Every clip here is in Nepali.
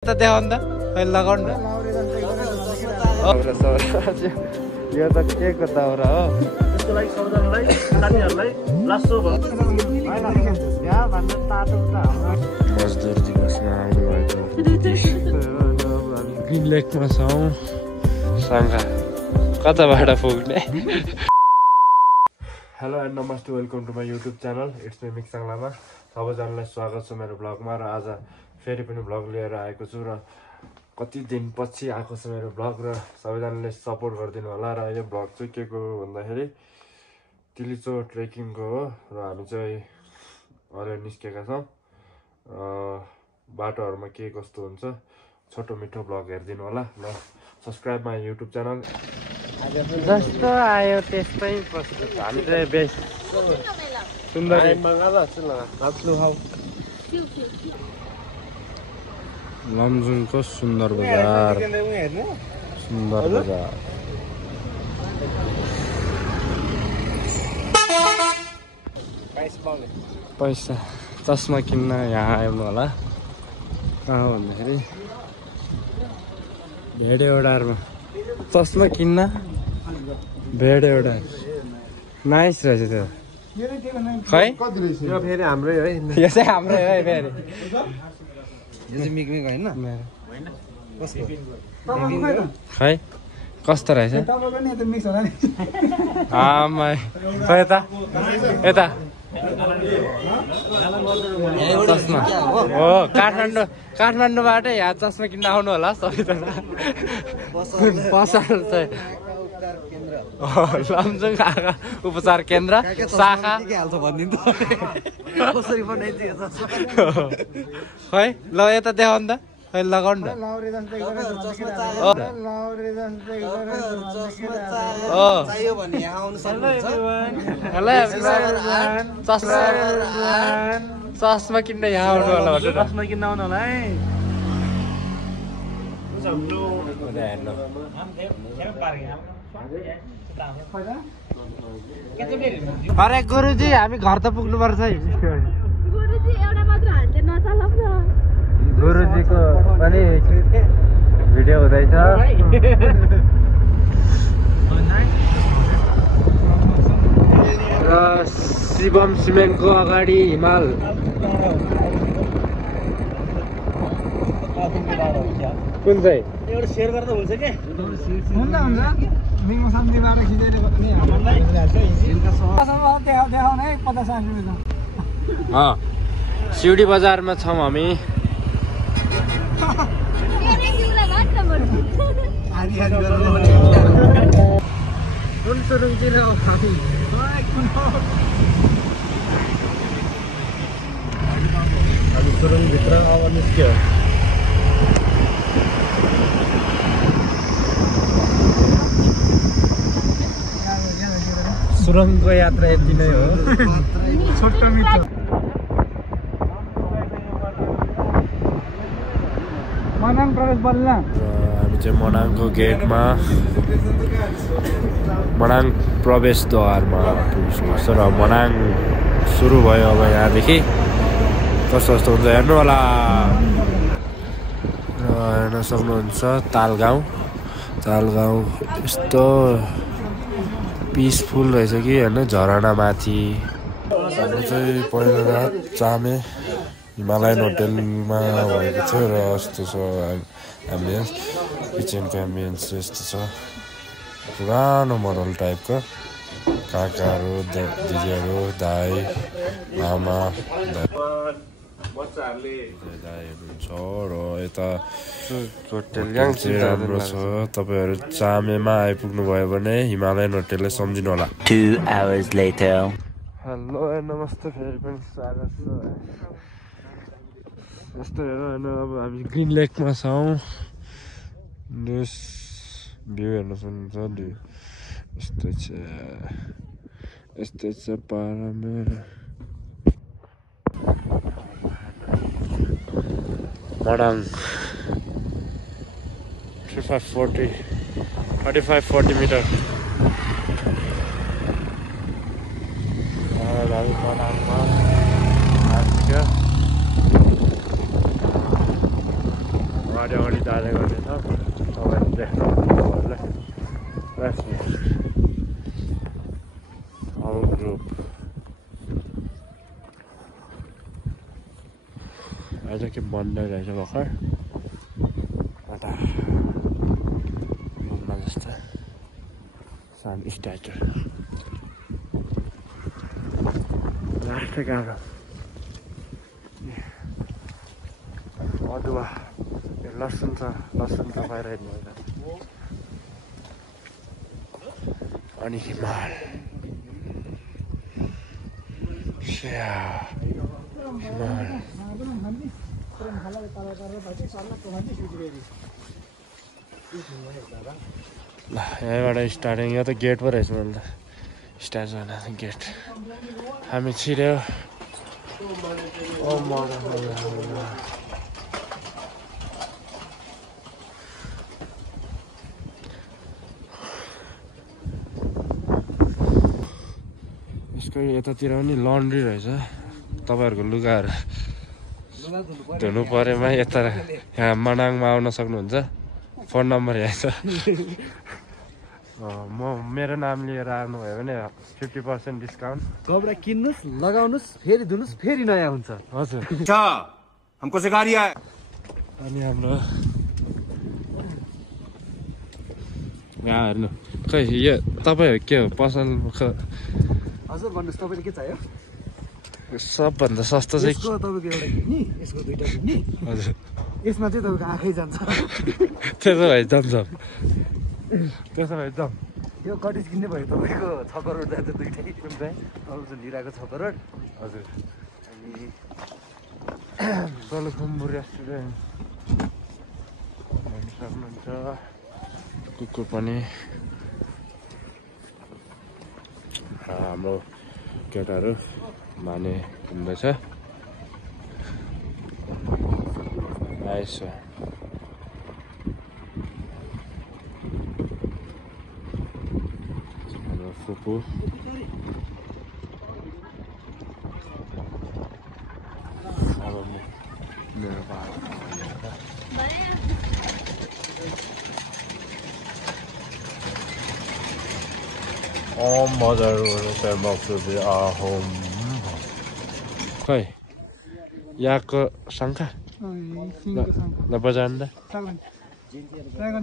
त देखाउनु त कहिले लगाउनु न यो त के को दाउरा हो त्यसको लागि सबजनालाई साथीहरूलाई लासो मजदुर दिवसमा आउनुभएको ग्रिन लेकमा छौँ साङ्घा कताबाट पुग्ने हेलो एन्ड नमस्ते welcome to my YouTube channel it's me Miksang Lama सबैजनालाई स्वागत छ मेरो ब्लगमा र आज फेरि पनि भ्लग लिएर आएको छु र कति दिनपछि आएको छ मेरो भ्लग र सबैजनाले सपोर्ट गरिदिनु होला र यो भ्लग चाहिँ के को भन्दाखेरि तिलिचो ट्रेकिङको हो र हामी चाहिँ अहिले निस्केका छौँ बाटोहरूमा के कस्तो हुन्छ छोटो मिठो भ्लग हेरिदिनु होला ल सब्सक्राइब माई युट्युब च्यानल जस्तो आयो त्यस्तै प्रस्तुत हामी चाहिँ बेस सुन्दर लमजुङको सुन्दर बजार पैसा चस्मा किन्न यहाँ आउनु होला कहाँ भन्दाखेरि भेडेओडारमा चस्मा किन्न भेडेओडार नाइस रहेछ त्यो खै यो फेरि हाम्रै है यो चाहिँ हाम्रै है फेरि यो चाहिँ मिक्मिक होइन खै कस्तो रहेछ आमा खै यता यता चस्मा हो काठमाडौँबाटै यहाँ चस्मा किन्न आउनु होला सबैजना पसल चाहिँ लमजुङ उपचार केन्द्र शाखा खै ल यता देखाउनु त खै लगाउनु न चस्मा किन्न यहाँ आउनु होला भनेर चस्मा किन्न आउनु होला है अरे गुरुजी हामी घर त पुग्नु पर्छ है गुरुजीको पनि भिडियो हुँदैछ र शिवम सिमेन्टको अगाडि हिमाल कुन चाहिँ एउटा सेयर गर्दा हुन्छ के हुन्छ मिङमा शान्तिबाट खिचेर देखाउने है 50-60 रुपियाँ सिउडी बजारमा छौँ हामी कुन सुरुङतिर हामी सुरुङभित्र अब निस्क्यो सुरुङको यात्रा यति नै हो छोटो मिठो मनाङ प्रवेश बल्ल हामी चाहिँ मनाङको गेटमा मनाङ प्रवेशद्वारमा पुग्नुपर्छ र मनाङ सुरु भयो अब यहाँदेखि कस्तो कस्तो हुन्छ हेर्नु होला र हेर्न सक्नुहुन्छ तालगाउँ यस्तो पिसफुल रहेछ कि होइन झरना माथि हाम्रो चाहिँ पहिलो रात चामे हिमालयन होटेलमा भएको थियो र यस्तो छ एम्बियन्स किचनको एम्बियन्स यस्तो छ पुरानो मोडल टाइपको काकाहरू दिदीहरू दाई आमा दाईहरू छ र यता होटेल राम्रो छ तपाईँहरू चामेमा आइपुग्नु भयो भने हिमालयन होटेललाई सम्झिनु होला 2 hours later हेलो नमस्ते फेरि पनि स्वागत छ यस्तो हेर होइन अब हामी ग्रिन लेकमा छौँ भ्यू हेर्न सक्नुहुन्छ यस्तै छ पाहाडमा मडाङ 35-40 मिटर मडाङमा आइपुग्यो अगाडि अगाडि जाँदै गर्नेछ तपाईँहरूले देख्नुहुन्छ तपाईँहरूलाई आवर ग्रुप आज के बन्दै रहेछ भर्खर एउटा रुममा जस्तो सानो स्ट्याचु लास्टै गाह्रो अदुवा यो लसुन पाइरहेको अनि हिमाल ल यहाँबाट स्टार्टिङ यहाँ त गेट पो रहेछ मैले त स्ट्याचु होइन गेट हामी छिर्यो यसको यतातिर पनि लन्ड्री रहेछ तपाईँहरूको लुगाहरू धुनु परेमा यता यहाँ मनाङमा आउन सक्नुहुन्छ फोन नम्बर यहाँ छ मेरो नाम लिएर आउनुभयो भने 50% डिस्काउन्ट कपडा किन्नुहोस् लगाउनुहोस् फेरि धुनुहोस् फेरि नयाँ हुन्छ हजुर हमको सिखा रिया है अनि हाम्रो यहाँ हेर्नु खै यो तपाईँहरू के हो पसल हजुर भन्नुहोस् तपाईँले के चाहियो सबभन्दा सस्तो चाहिँ यसको तपाईँको एउटा किन्ने यसको दुईटा किन्ने हजुर यसमा चाहिँ तपाईँको आँखै जान्छ त्यसो भए जमझम त्यसो भए जम यो कटेज किन्ने भयो तपाईँको 6 करोड जान्छ दुईटै अरू चाहिँ लिइरहेको 6 करोड हजुर अनि सोलुखुम्बु रेस्टुरेन्ट हेर्नु सक्नुहुन्छ कुकुर पनि हाम्रो केटाहरू माने घुम्दैछ नाइस हाम्रो फुपू अब मेरो खै यहाँको शङ्का ल बजाउनु त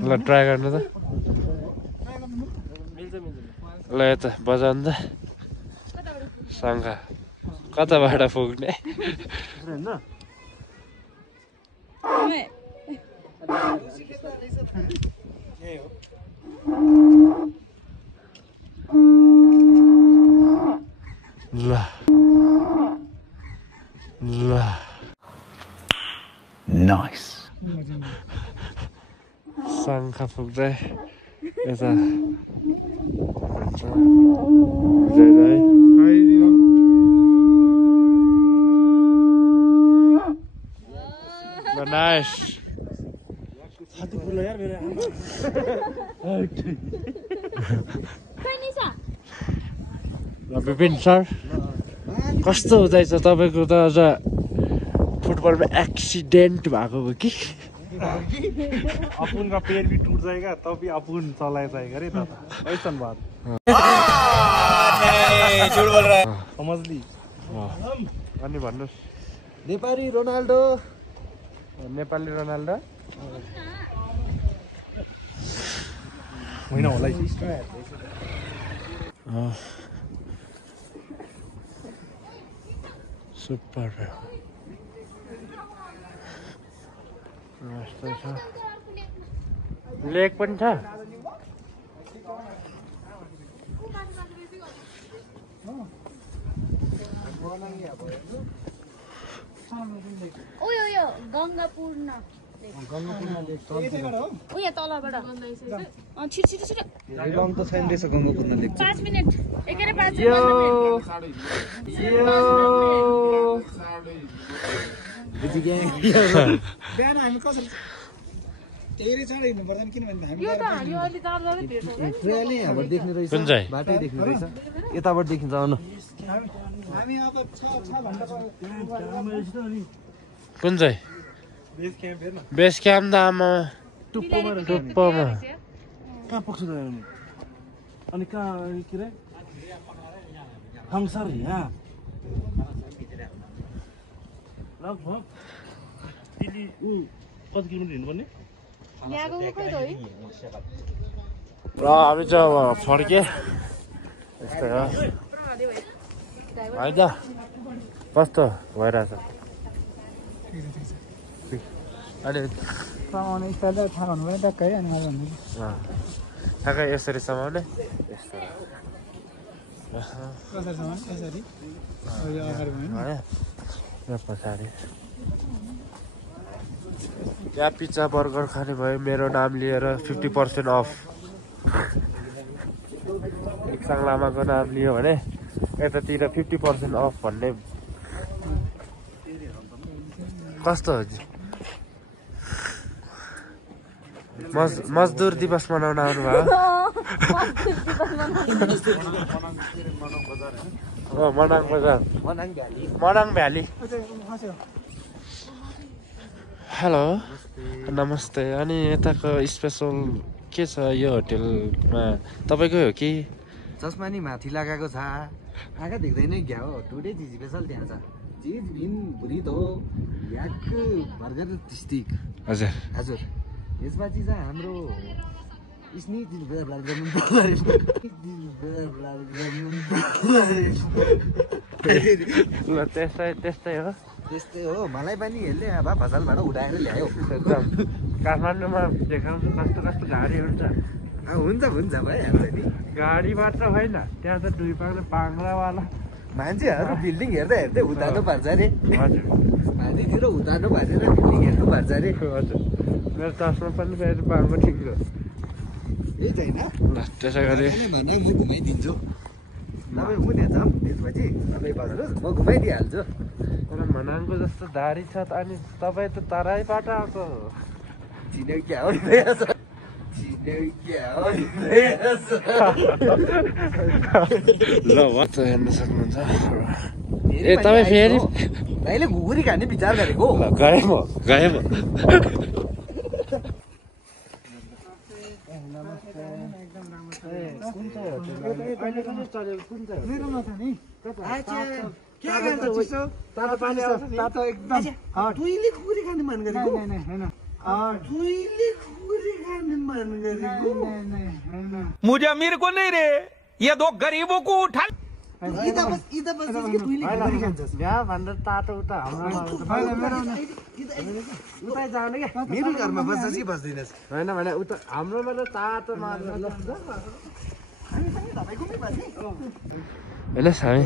ल ट्राई गर्नु त ल यता बजाउनु त शङ्का कताबाट पुग्ने ल ल नाइस शङ्खा पुग्दै यता नाइस विपिन सर कस्तो हुँदैछ तपाईँको त अझ फुटबलमा एक्सिडेन्ट भएको हो कि अपुन का पैर भी टूट जाएगा तब भी अपुन चलाया जाएगा रे दादा ऐसा बात झूठ बोल रहा है समझ ली अनि भन्नुहोस् नेपाली रोनाल्डो नेपाली रोनाल्डो होइन होला सुपर यस्तै छ लेक पनि छ उयो गङ्गापुर न उयो तलबाट छिटो छिटो रिलङ त छैन रहेछ गङ्गापुरमा लेक 5 मिनेट एकै 5 बिहान हामी कसरी तेरै चाँडै हिँड्नु पर्दैन किनभने हामी यो त हामी अहिले जाँदा भेट्छ ट्रेनै यहाँबाट देख्ने रहेछ कुन चाहिँ? बाटै देख्ने रहेछ यताबाट देखिन्छ आउनु हामी अब 6 घण्टा कुन चाहिँ बेस क्याम्प हेर्न बेस क्याम्प त आमा टुप्पोमा कहाँ पुग्छ त अनि कहाँ के अरे हङसर यहाँ लगभग दिल्ली कति किलोमिटर हिँड्नुपर्ने यहाँको खै त है र हामी चाहिँ अब फर्के यस्तै हो होइन कस्तो भइरहेछ अनि समाउने स्टाइल थाहा हुनु भयो टक्कै अनि मलाई भन्नु ठ्याक्कै यसरी समाउने यस्तो कसरी समाउने यसरी अगाडि भयो यो पछाडि यहाँ पिज्जा बर्गर खाने भयो मेरो नाम लिएर 50% अफ मिक्साङ लामाको नाम लियो भने यतातिर 50% अफ भन्ने कस्तो मजदुर दिवस मनाउन आउनु भयो मनाङ बजार मनाङ भ्याली हेलो नमस्ते अनि यताको स्पेसल के छ यो होटेलमा तपाईँकै हो कि चस्मा नि माथि लगाएको छ आँखा देख्दैन क्या हो टुडे चिज स्पेसल त्यहाँ छ चिज भिन भुरित हो याक बर्गर स्टिक हजुर हजुर यसपछि चाहिँ हाम्रो स्नी त्यस्तै त्यस्तै हो त्यस्तै हो मलाई पनि हेर्ने अब फसलबाट उठाएर ल्यायो एकदम काठमाडौँमा देखाउँछु कस्तो कस्तो गाडी हुन्छ हुन्छ हुन्छ भइहाल्छ नि गाडी मात्र होइन त्यहाँ त दुई पाङ्ने पाङ्रावाला मान्छेहरू बिल्डिङ हेर्दै हेर्दै उतार्नु पर्छ अरे हजुर माथितिर उतार्नु परेर बिल्डिङ हेर्नु पर्छ अरे हजुर मेरो चस्मा पनि मेरो पाङ्गो ठिक हो यही छैन ल त्यसै गरी भन्दा म घुमाइदिन्छु तपाईँ कुन जाऊँ त्यसपछि तपाईँ भन्नुहोस् म घुमाइदिइहाल्छु तर मनाङको जस्तो दारी छ त अनि तपाईँ त तराईबाट आएको चिन्यो क्या हो चिन्यो क्या हो ल हेर्न सक्नुहुन्छ ए तपाईँ फेरि अहिले घुगुरी खाने विचार गरेको गएँ म मेरोमा छ नि तुइले खुकुरी खाने मन गरेको होइन तुइले खुकुरी खाने मन गरेको मुझे अमीर को नहीं रे ये दो गरीबों को उठा यहाँभन्दा तातो उता उता जाने क्या मेरो घरमा बस्छस् कि बस्दैनस् होइन भने उता हाम्रोमा त तातो हेर्नुहोस् हामी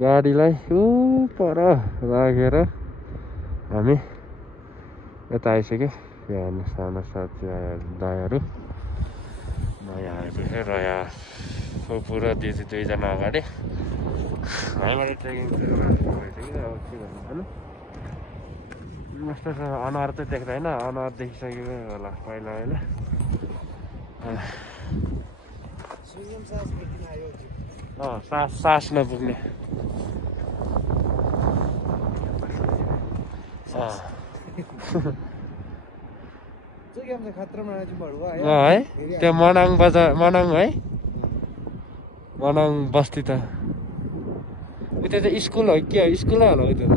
गाडीलाई पर राखेर हामी यता आइसक्यो यहाँ सानो साथी दायाहरू नयाँ आइपुग्यो र यहाँ फुपू र दिदी दुईजना अगाडि हामीबाट ट्रेकिङ सुरु भइसक्यो अब के गर्नु होइन मस्तो अनुहार चाहिँ देख्दैन अनुहार देखिसकेको होला पहिला होइन सास नपुग्ने है त्यो मनाङ बजार मनाङ है मनाङ बस्ती त उता त स्कुल हो के हो स्कुलै होला उता त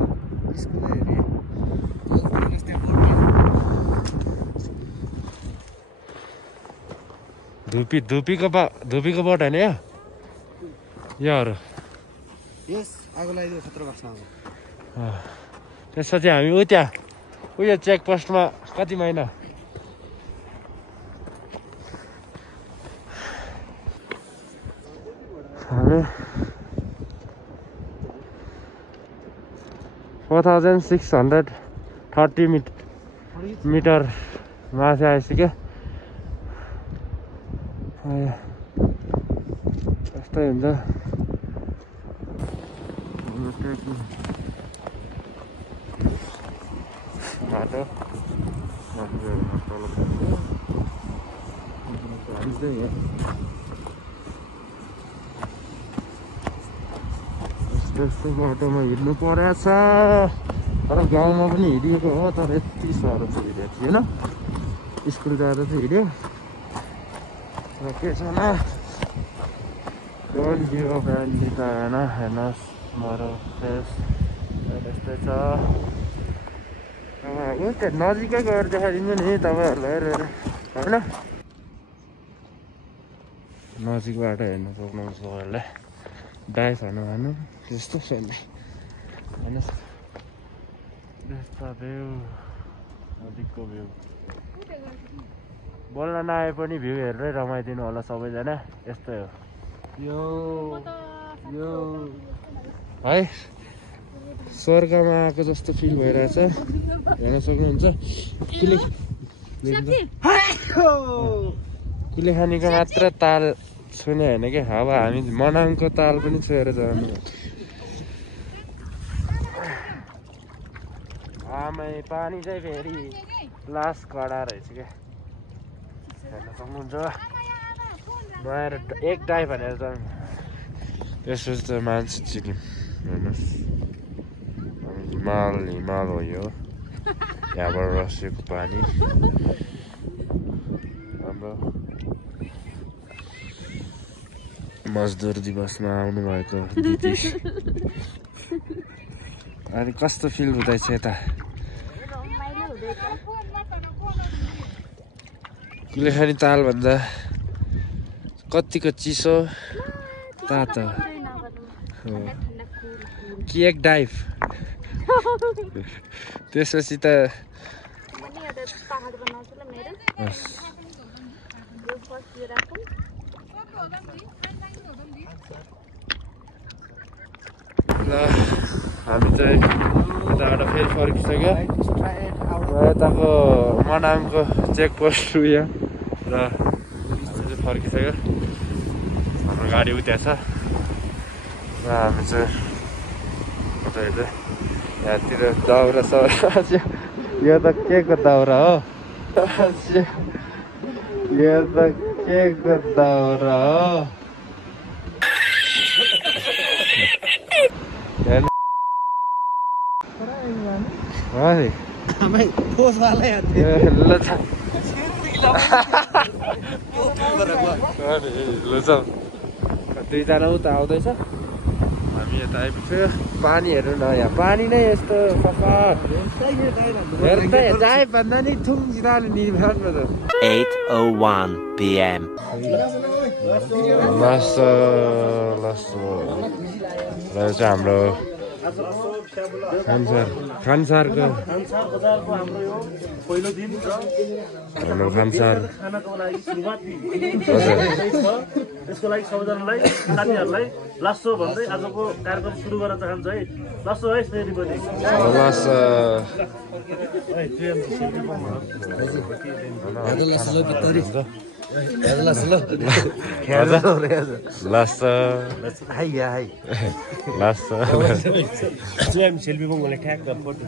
धुपीको बोट होइन योहरू यस आगो लगाइदियो खतरा बस्न त्यसपछि हामी त्यहाँ उयो चेकपोस्टमा कति महिना हामी 4630 मिटर माथि आइसक्यो यस्तै हुन्छ बाटो यस्तो बाटोमा हिँड्नु परेछ तर गाउँमा पनि हिँडिएको हो तर यति साह्रो चाहिँ हिँडेको थिएन स्कुल जाँदा चाहिँ हिँड्यो र के छ न डोन्ट गिभ अप एन्ड होइन हेर्नुहोस् मरो फेस यस्तै छ उता नजिकै गएर देखाइदिन्छु नि तपाईँहरूलाई हेरेर होइन नजिकबाट हेर्नु सक्नुहुन्छ तपाईँहरूले डाइभ हानु त्यस्तो छ नि हेर्नुहोस् त्यस्तो भ्यू नजिकको भ्यू बोल्न नआए पनि भ्यू हेरेरै रमाइदिनु होला सबैजना यस्तै हो यो है स्वर्गमा आएको जस्तो फिल भइरहेछ हेर्न सक्नुहुन्छ कुलेखानीको मात्र ताल छुने होइन कि हावा हामी मनाङको ताल पनि छोएर जानु आमै पानी चाहिँ फेरि लास कडा रहेछ क्या हेर्न सक्नुहुन्छ नआएर एक डाइभ भनेर जाउँ त्यसपछि त मान्छे चिनिम हेर्नुहोस् हिमाल हो यो यहाँबाट रसेको पानी हाम्रो मजदुर दिवसमा आउनुभएको दिदी अनि कस्तो फिल हुँदैछ यता कुलेखानी ताल भन्दा कतिको चिसो तातो कि एक डाइभ त्यसपछि त ल हामी चाहिँ यताबाट फेरि फर्किसक्यो र यताको मनाङको चेकपोस्ट उयो र फर्किसक्यो हाम्रो गाडी उता छ र हामी चाहिँ कतै यहाँतिर दाउरा सौरा यो त के को दाउरा हो यो त के को दाउरा हो दुईजना उता आउँदैछ हामी यता आइपुग्यो पानी हेर्नु न यहाँ पानी नै यस्तो सफा हेर्दै जाए भन्दा नि थुङ्गिरहनु नि 8:01 PM लासो र चाहिँ हाम्रो खानसारको पहिलो दिन हाम्रो खानसार यसको लागि सबैजनालाई साथीहरूलाई लासो भन्दै आजको कार्यक्रम सुरु गर्न चाहन्छ है लासो है फेरि पनि लासो सेल्फी ठ्याक्क फोटो